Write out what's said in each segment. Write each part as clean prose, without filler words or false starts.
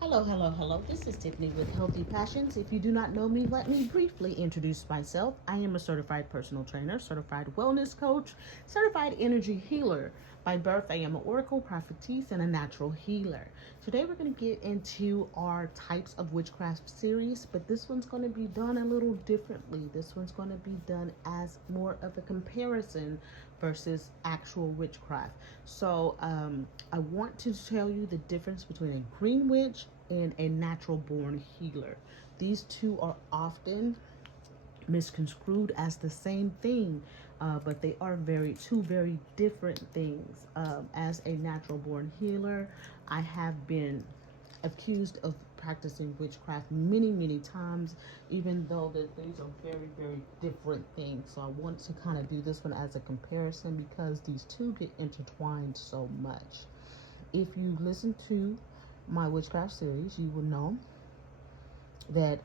Hello, hello, hello. This is Tiffany with Healthy Passions. If you do not know me, let me briefly introduce myself. I am a certified personal trainer, certified wellness coach, certified energy healer. By birth, I am an oracle, prophetess, and a natural healer. Today, we're going to get into our types of witchcraft series, but this one's going to be done a little differently. This one's going to be done as more of a comparison versus actual witchcraft. So, I want to tell you the difference between a green witch and a natural born healer. These two are often misconstrued as the same thing, but they are two very different things. As a natural born healer, I have been accused of practicing witchcraft many times, even though that these are very different things. So I want to kind of do this one as a comparison because these two get intertwined so much. If you listen to my witchcraft series, you will know that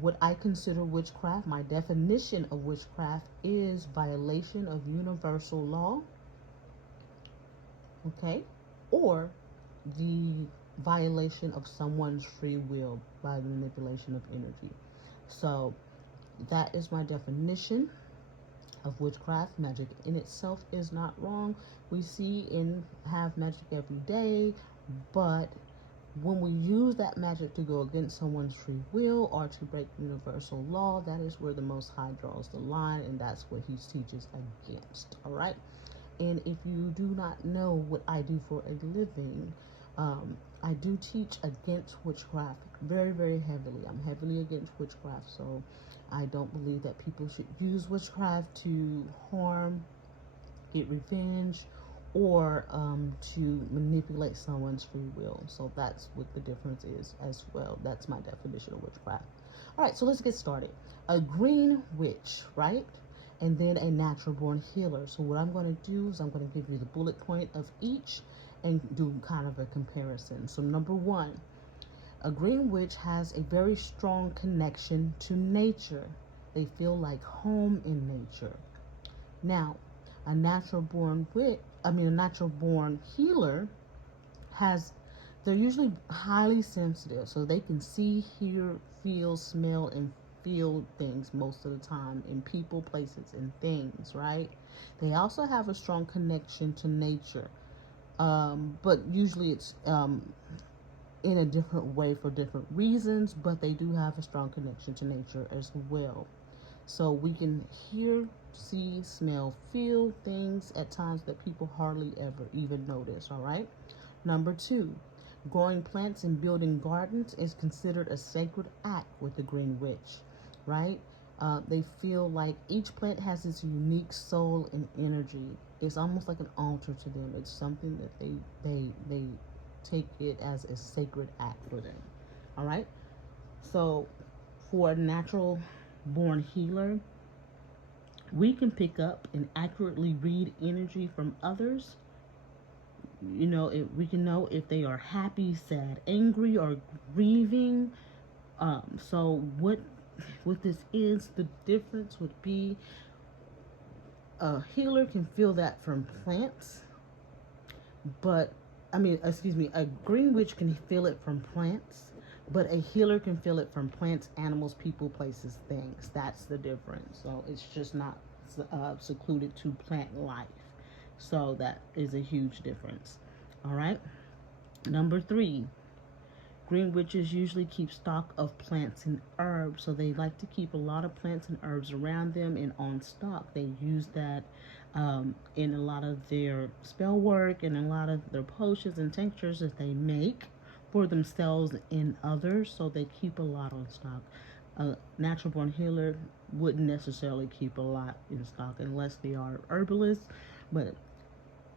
what I consider witchcraft, my definition of witchcraft is violation of universal law, okay, or the violation of someone's free will by the manipulation of energy. So that is my definition of witchcraft. Magic in itself is not wrong. We see and have magic every day, but when we use that magic to go against someone's free will or to break universal law, that is where the Most High draws the line, and that's what he teaches against. All right. And if you do not know what I do for a living, I do teach against witchcraft very heavily. I'm heavily against witchcraft, so I don't believe that people should use witchcraft to harm, get revenge, or to manipulate someone's free will. So that's what the difference is as well. That's my definition of witchcraft. All right, so let's get started. A green witch, right? And then a natural born healer. So what I'm going to do is I'm going to give you the bullet point of each and do kind of a comparison. So number one, a green witch has a very strong connection to nature. They feel like home in nature. Now, a natural born a natural born healer has, they're usually highly sensitive, so they can see, hear, feel, smell, and feel things most of the time in people, places, and things, right? They also have a strong connection to nature, but usually it's in a different way for different reasons, but they do have a strong connection to nature as well. So we can hear, see, smell, feel things at times that people hardly ever even notice, all right? Number two, growing plants and building gardens is considered a sacred act with the Green Witch, right? They feel like each plant has its unique soul and energy. It's almost like an altar to them. It's something that they take it as a sacred act for them. All right. So for a natural born healer, we can pick up and accurately read energy from others. We can know if they are happy, sad, angry, or grieving. So what this is, the difference would be a healer can feel that from plants, but a green witch can feel it from plants, but a healer can feel it from plants, animals, people, places, things. That's the difference. So it's just not secluded to plant life. So that is a huge difference. All right. Number three, green witches usually keep stock of plants and herbs, so they like to keep a lot of plants and herbs around them and on stock. They use that in a lot of their spell work and a lot of their potions and tinctures that they make for themselves and others, so they keep a lot on stock. A natural born healer wouldn't necessarily keep a lot in stock unless they are herbalists, but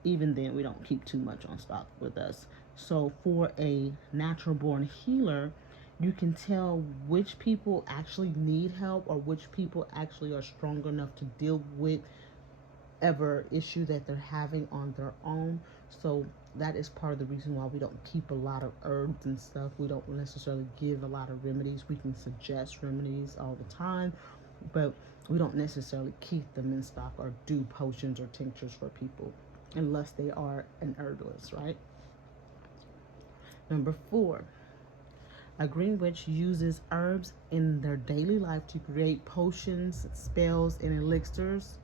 even then we don't keep too much on stock with us. So for a natural born healer, you can tell which people actually need help or which people actually are strong enough to deal with ever issue that they're having on their own. So that is part of the reason why we don't keep a lot of herbs and stuff. We don't necessarily give a lot of remedies. We can suggest remedies all the time, but we don't necessarily keep them in stock or do potions or tinctures for people unless they are an herbalist, right? Number four, A green witch uses herbs in their daily life to create potions, spells, and elixirs,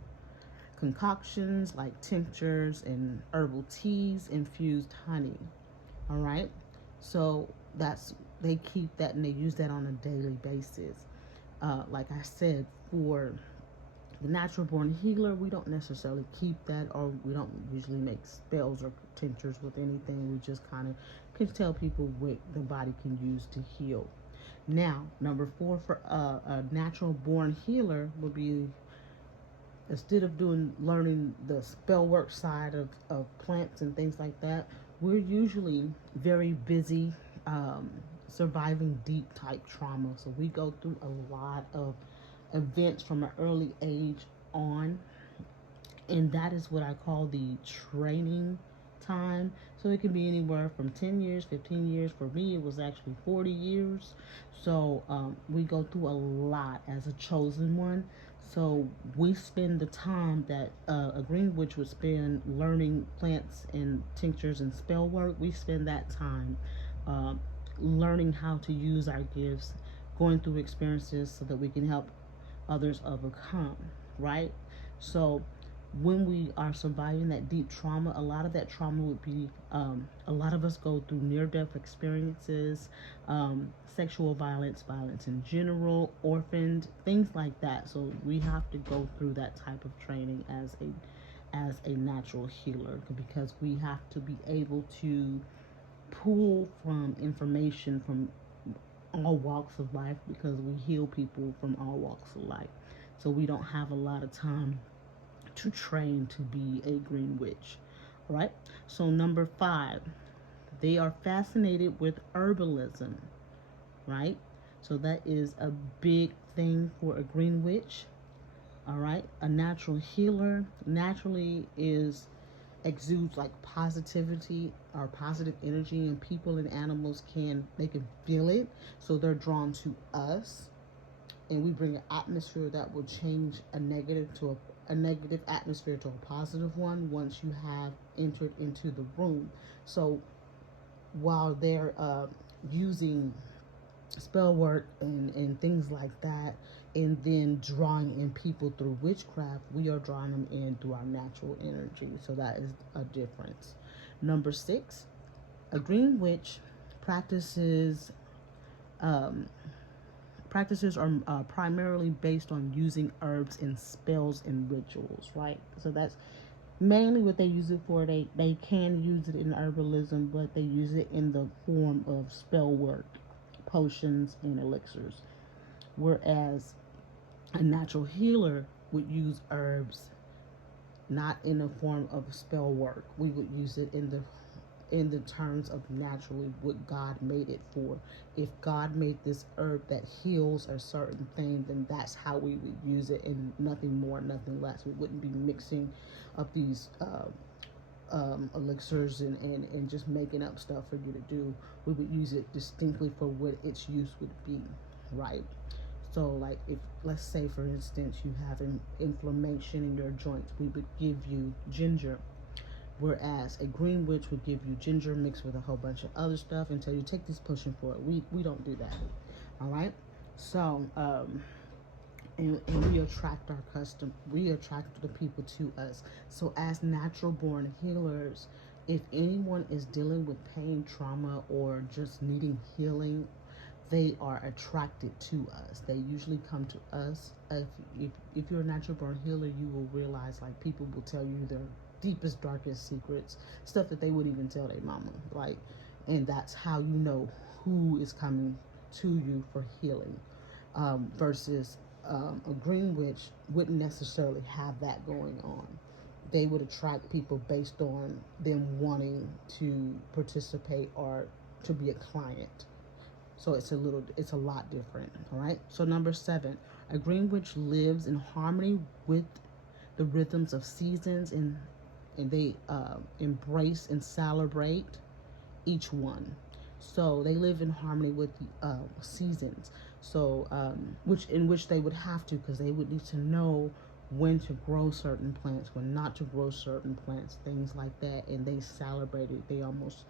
concoctions like tinctures and herbal teas, infused honey. All right. So that's, they keep that and they use that on a daily basis. Like I said, for the natural born healer, we don't necessarily keep that, or we don't usually make spells or tinctures with anything. We just kind of can tell people what the body can use to heal. Now, number 4 for a natural born healer would be, instead of learning the spell work side of plants and things like that, we're usually very busy surviving deep type trauma. So we go through a lot of events from an early age on, and that is what I call the training time. So it can be anywhere from 10 years, 15 years. For me, it was actually 40 years. So we go through a lot as a chosen one. So we spend the time that a green witch would spend learning plants and tinctures and spell work. We spend that time uh, learning how to use our gifts, going through experiences so that we can help others overcome, right? So when we are surviving that deep trauma, a lot of that trauma would be, a lot of us go through near-death experiences, sexual violence, violence in general, orphaned, things like that. So we have to go through that type of training as a natural healer, because we have to be able to pull from information from all walks of life, because we heal people from all walks of life. So we don't have a lot of time to train to be a green witch. All right. So number 5, they are fascinated with herbalism, right? So that is a big thing for a green witch. All right. A natural healer naturally exudes like positivity or positive energy, and people and animals can feel it, so they're drawn to us, and we bring an atmosphere that will change a negative atmosphere to a positive one once you have entered into the room. So while they're using spell work and things like that, and then drawing in people through witchcraft, we are drawing them in through our natural energy. So that is a difference. Number 6, a green witch practices um, practices are primarily based on using herbs and spells and rituals, right? So that's mainly what they use it for. They can use it in herbalism, but they use it in the form of spell work, potions, and elixirs. Whereas a natural healer would use herbs not in the form of spell work. We would use it in the terms of naturally what God made it for. If God made this herb that heals a certain thing, then that's how we would use it, and nothing more, nothing less. We wouldn't be mixing up these elixirs and just making up stuff for you to do. We would use it distinctly for what its use would be, right? So, like, if, let's say, for instance, you have an inflammation in your joints, we would give you ginger. Whereas a green witch would give you ginger mixed with a whole bunch of other stuff and tell you, take this potion for it. We don't do that. All right. So, and we attract we attract the people to us. So as natural born healers, if anyone is dealing with pain, trauma, or just needing healing, they are attracted to us. They usually come to us. If you're a natural born healer, you will realize, like, people will tell you their deepest, darkest secrets, stuff that they wouldn't even tell their mama. Like, and that's how you know who is coming to you for healing. Versus a green witch wouldn't necessarily have that going on. They would attract people based on them wanting to participate or to be a client. So it's a lot different. All right. So number 7, a green witch lives in harmony with the rhythms of seasons, and they embrace and celebrate each one. So they live in harmony with the seasons. So which they would have to, because they would need to know when to grow certain plants, when not to grow certain plants, things like that. And they celebrate it. They almost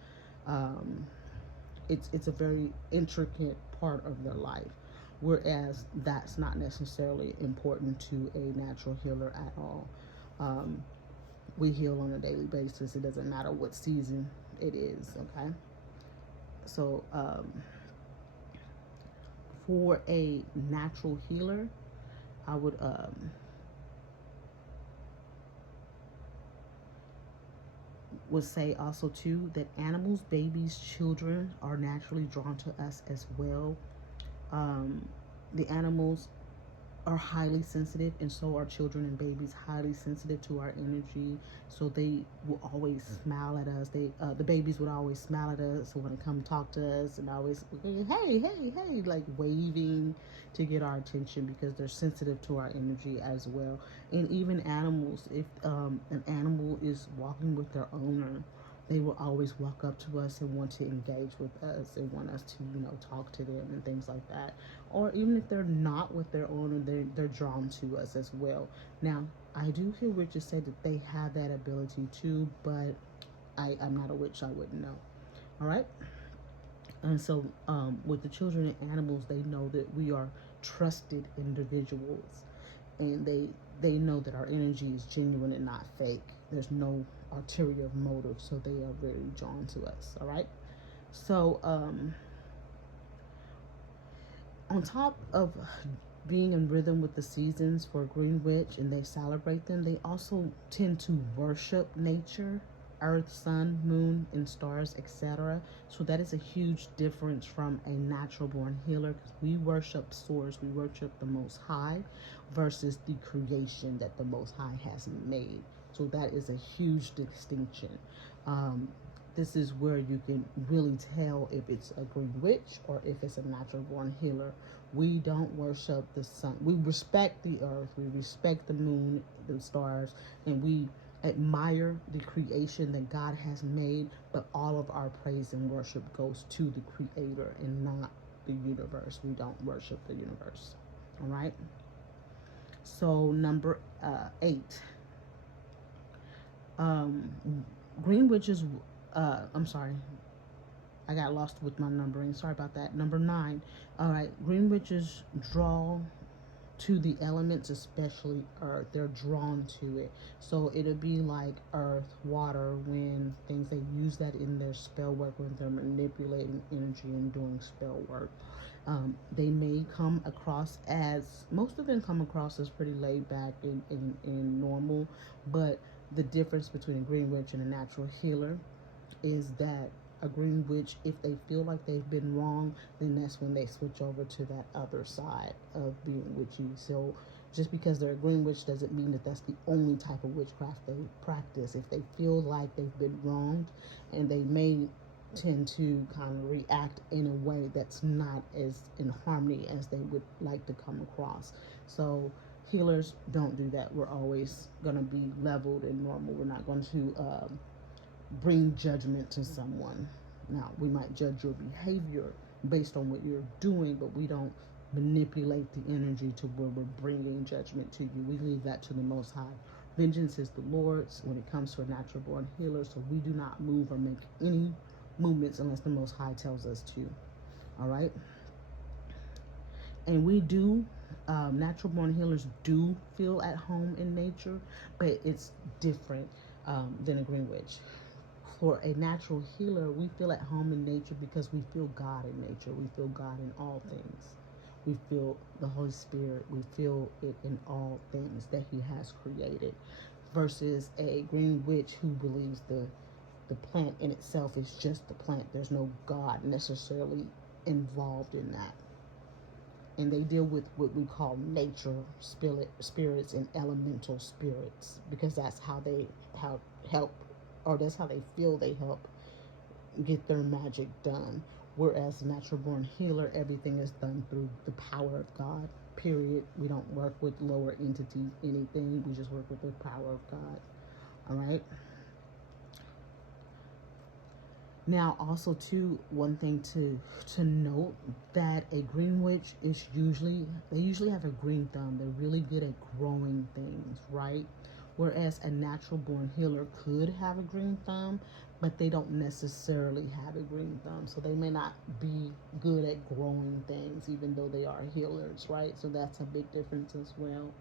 it's a very intricate part of their life, whereas that's not necessarily important to a natural healer at all. um, we heal on a daily basis. It doesn't matter what season it is. Okay, so for a natural healer, I would say also too that animals, babies, children are naturally drawn to us as well. um, the animals are highly sensitive, and so are children and babies highly sensitive to our energy. So they will always smile at us. The babies would always smile at us, want to come talk to us, and always, hey, hey, hey, like waving to get our attention because they're sensitive to our energy as well. And even animals, if an animal is walking with their owner, they will always walk up to us and want to engage with us and want us to, talk to them and things like that. Or even if they're not with their owner, they're drawn to us as well. Now, I do hear witches say that they have that ability too, but I'm not a witch, I wouldn't know. All right. And so, with the children and animals, they know that we are trusted individuals, and they know that our energy is genuine and not fake. There's no ulterior motive, so they are very drawn to us. All right. So, on top of being in rhythm with the seasons for Green Witch and they celebrate them, they also tend to worship nature, earth, sun, moon, and stars, etc. So that is a huge difference from a natural born healer, because we worship source, we worship the Most High versus the creation that the Most High has made. So that is a huge distinction. This is where you can really tell if it's a Green Witch or if it's a natural born healer. We don't worship the sun. We respect the earth, we respect the moon, the stars, and we admire the creation that God has made, but all of our praise and worship goes to the creator and not the universe. We don't worship the universe. All right. So number 8, Green Witches, I'm sorry, I got lost with my numbering. Sorry about that. Number 9. All right. Green witches draw to the elements, especially earth. They're drawn to it. So it'll be like earth, water, wind, things. They use that in their spell work when they're manipulating energy and doing spell work. They may come across as, most of them come across as pretty laid back and normal, but the difference between a green witch and a natural healer is that a green witch, if they feel like they've been wrong, then that's when they switch over to that other side of being witchy. So just because they're a green witch doesn't mean that that's the only type of witchcraft they practice. If they feel like they've been wronged, and they may tend to kind of react in a way that's not as in harmony as they would like to come across. So healers don't do that. We're always going to be leveled and normal. We're not going to bring judgment to someone. Now, we might judge your behavior based on what you're doing, but we don't manipulate the energy to where we're bringing judgment to you. We leave that to the Most High. Vengeance is the Lord's when it comes to a natural born healer, so we do not move or make any movements unless the Most High tells us to. All right? And we do, natural born healers do feel at home in nature, but it's different than a green witch. For a natural healer, we feel at home in nature because we feel God in nature. We feel God in all things. We feel the Holy Spirit. We feel it in all things that He has created. Versus a green witch who believes the plant in itself is just the plant. There's no God necessarily involved in that. And they deal with what we call nature spirits and elemental spirits, because that's how they help, or that's how they feel they help get their magic done. Whereas natural born healer, everything is done through the power of God, period. We don't work with lower entities, anything. We just work with the power of God. All right. Now, also too, one thing to note, that a green witch is they usually have a green thumb. They're really good at growing things, right? Whereas a natural born healer could have a green thumb, but they don't necessarily have a green thumb. So they may not be good at growing things, even though they are healers, right? So that's a big difference as well.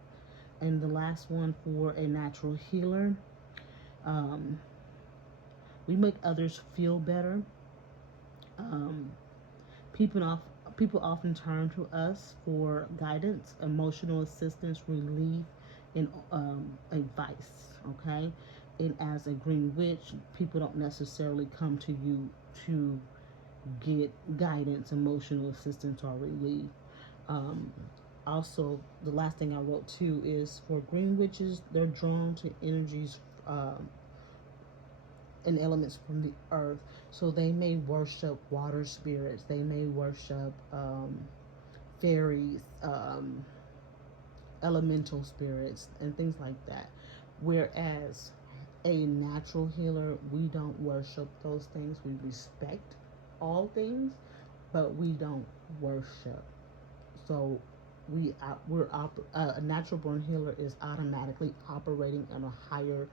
And the last one for a natural healer, um, we make others feel better. Um, people, off, people often turn to us for guidance, emotional assistance, relief, and advice, okay? And as a green witch, people don't necessarily come to you to get guidance, emotional assistance, or relief. Um, Also, the last thing I wrote too is for green witches, they're drawn to energies and elements from the earth. So they may worship water spirits, they may worship fairies, elemental spirits, and things like that. Whereas a natural healer, we don't worship those things. We respect all things, but we don't worship. So a natural born healer is automatically operating on a higher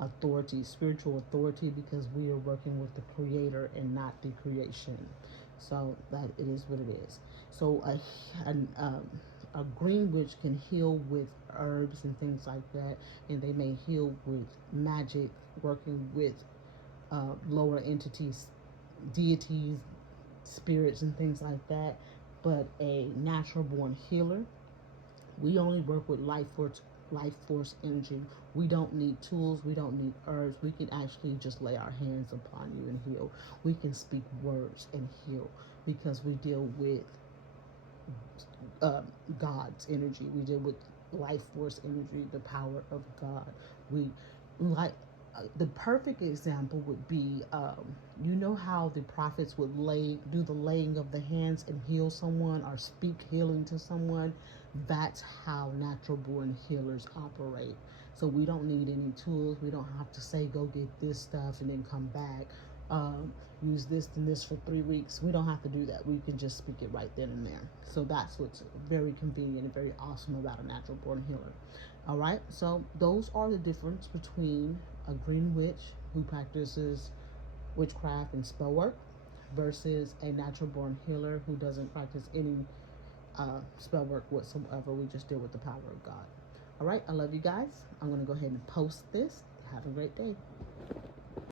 authority, spiritual authority, because we are working with the creator and not the creation. So that it is what it is. So a green witch can heal with herbs and things like that, and they may heal with magic, working with lower entities, deities, spirits, and things like that. But a natural born healer, we only work with life force energy. We don't need tools, we don't need herbs. We can actually just lay our hands upon you and heal. We can speak words and heal, because we deal with God's energy. We deal with life force energy, the power of God. We like the perfect example would be, you know how the prophets would do the laying of the hands and heal someone or speak healing to someone. That's how natural born healers operate. So we don't need any tools. We don't have to say go get this stuff and then come back. Use this and this for 3 weeks. We don't have to do that. We can just speak it right then and there. So that's what's very convenient and very awesome about a natural born healer. All right, so those are the difference between a green witch who practices witchcraft and spell work versus a natural born healer who doesn't practice any spell work whatsoever. We just deal with the power of God. All right, I love you guys. I'm going to go ahead and post this. Have a great day.